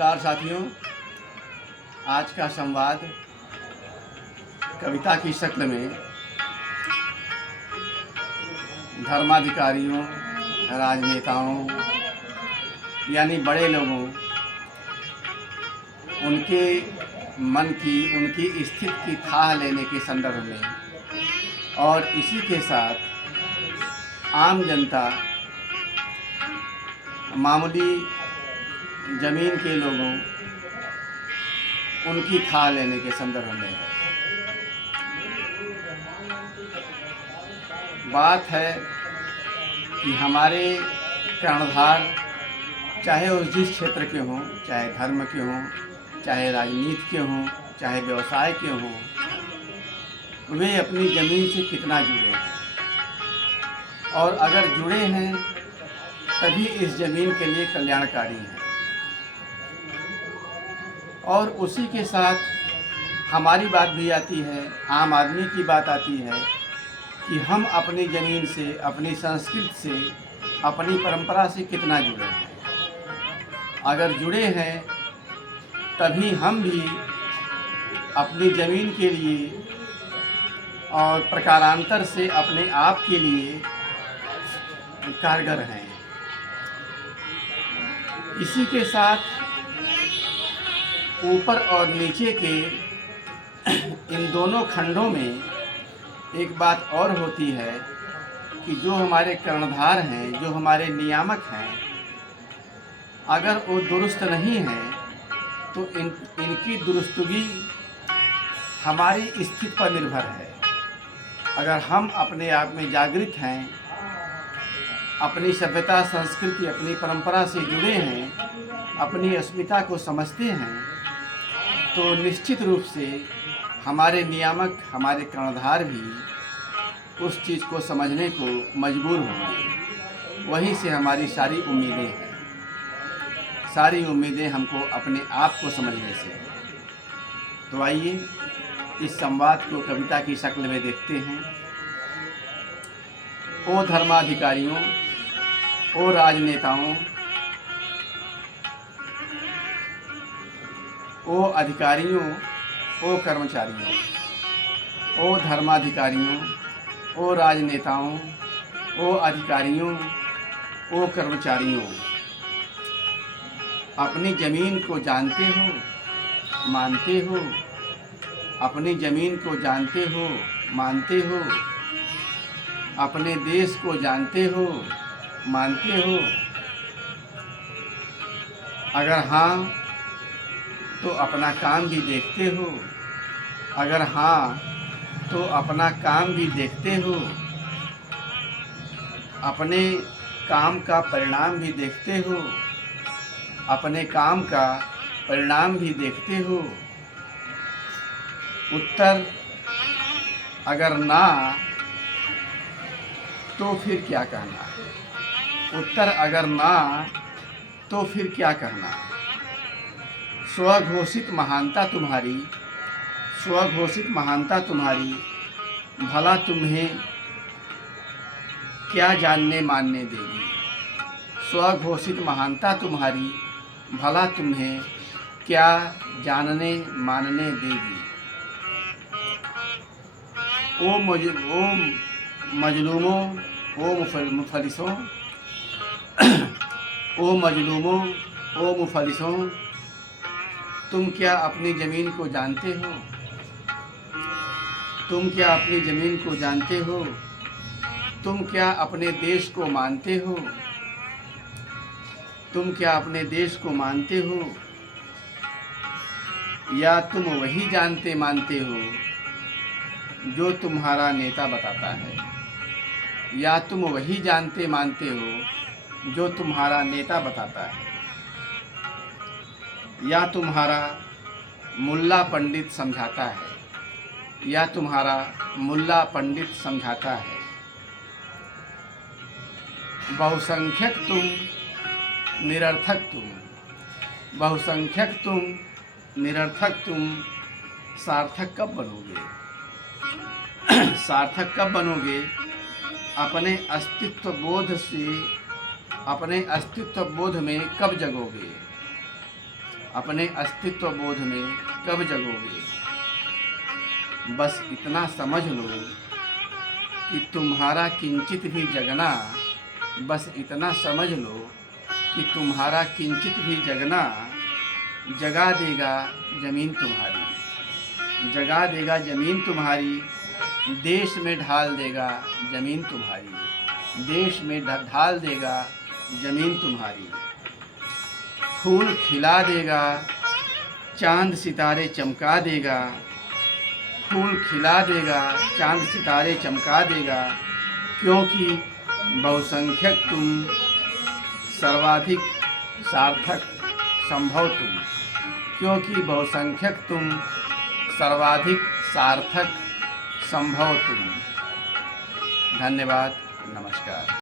नमस्कार साथियों। आज का संवाद कविता की शक्ल में धर्माधिकारियों, राजनेताओं यानी बड़े लोगों, उनके मन की, उनकी स्थिति की थाह लेने के संदर्भ में और इसी के साथ आम जनता, मामूली ज़मीन के लोगों, उनकी थाह लेने के संदर्भ में है। बात है कि हमारे कर्णधार, चाहे वो जिस क्षेत्र के हों, चाहे धर्म के हों, चाहे राजनीति के हों, चाहे व्यवसाय के हों, वे अपनी ज़मीन से कितना जुड़े हैं और अगर जुड़े हैं तभी इस ज़मीन के लिए कल्याणकारी हैं। और उसी के साथ हमारी बात भी आती है, आम आदमी की बात आती है कि हम अपनी ज़मीन से, अपनी संस्कृति से, अपनी परंपरा से कितना जुड़े हैं। अगर जुड़े हैं तभी हम भी अपनी ज़मीन के लिए और प्रकारांतर से अपने आप के लिए कारगर हैं। इसी के साथ ऊपर और नीचे के इन दोनों खंडों में एक बात और होती है कि जो हमारे कर्णधार हैं, जो हमारे नियामक हैं, अगर वो दुरुस्त नहीं हैं तो इनकी दुरुस्तगी हमारी स्थिति पर निर्भर है। अगर हम अपने आप में जागृत हैं, अपनी सभ्यता, संस्कृति, अपनी परंपरा से जुड़े हैं, अपनी अस्मिता को समझते हैं, तो निश्चित रूप से हमारे नियामक, हमारे कर्णधार भी उस चीज़ को समझने को मजबूर होंगे। वहीं से हमारी सारी उम्मीदें हैं, सारी उम्मीदें हमको अपने आप को समझने से। तो आइए इस संवाद को कविता की शक्ल में देखते हैं। ओ धर्माधिकारियों, ओ राजनेताओं, ओ अधिकारियों, ओ कर्मचारियों, ओ धर्माधिकारियों, ओ राजनेताओं, ओ अधिकारियों, ओ कर्मचारियों, अपनी ज़मीन को जानते हो, मानते हो, अपनी ज़मीन को जानते हो, मानते हो, अपने देश को जानते हो, मानते हो। अगर हाँ तो अपना काम भी देखते हो, अगर हाँ तो अपना काम भी देखते हो, अपने काम का परिणाम भी देखते हो, अपने काम का परिणाम भी देखते हो। उत्तर अगर ना तो फिर क्या कहना, उत्तर अगर ना तो फिर क्या कहना। स्वघोषित महानता तुम्हारी, स्वघोषित महानता तुम्हारी, भला तुम्हें क्या जानने मानने देगी। स्वघोषित महानता तुम्हारी, भला तुम्हें क्या जानने मानने देगी। ओ मजलूमों, ओ मुफलिसों, ओ मजलूमों, ओ मुफलिसों, तुम क्या अपनी ज़मीन को जानते हो? तुम क्या अपनी ज़मीन को जानते हो? तुम क्या अपने देश को मानते हो? तुम क्या अपने देश को मानते हो? या तुम वही जानते मानते हो जो तुम्हारा नेता बताता है? या तुम वही जानते मानते हो जो तुम्हारा नेता बताता है? या तुम्हारा मुल्ला पंडित समझाता है? या तुम्हारा मुल्ला पंडित समझाता है? बहुसंख्यक तुम, निरर्थक तुम, बहुसंख्यक तुम, निरर्थक तुम, सार्थक कब बनोगे? सार्थक कब बनोगे? अपने अस्तित्व बोध से, अपने अस्तित्व बोध में कब जगोगे? अपने अस्तित्व बोध में कब जगोगे? बस इतना समझ लो कि तुम्हारा किंचित भी जगना, बस इतना समझ लो कि तुम्हारा किंचित भी जगना जगा देगा ज़मीन तुम्हारी, जगा देगा ज़मीन तुम्हारी, देश में ढाल देगा ज़मीन तुम्हारी, देश में ढाल देगा ज़मीन तुम्हारी। फूल खिला देगा, चांद सितारे चमका देगा, फूल खिला देगा, चांद सितारे चमका देगा, क्योंकि बहुसंख्यक तुम, सर्वाधिक सार्थक संभव तुम, क्योंकि बहुसंख्यक तुम, सर्वाधिक सार्थक संभव तुम। धन्यवाद, नमस्कार।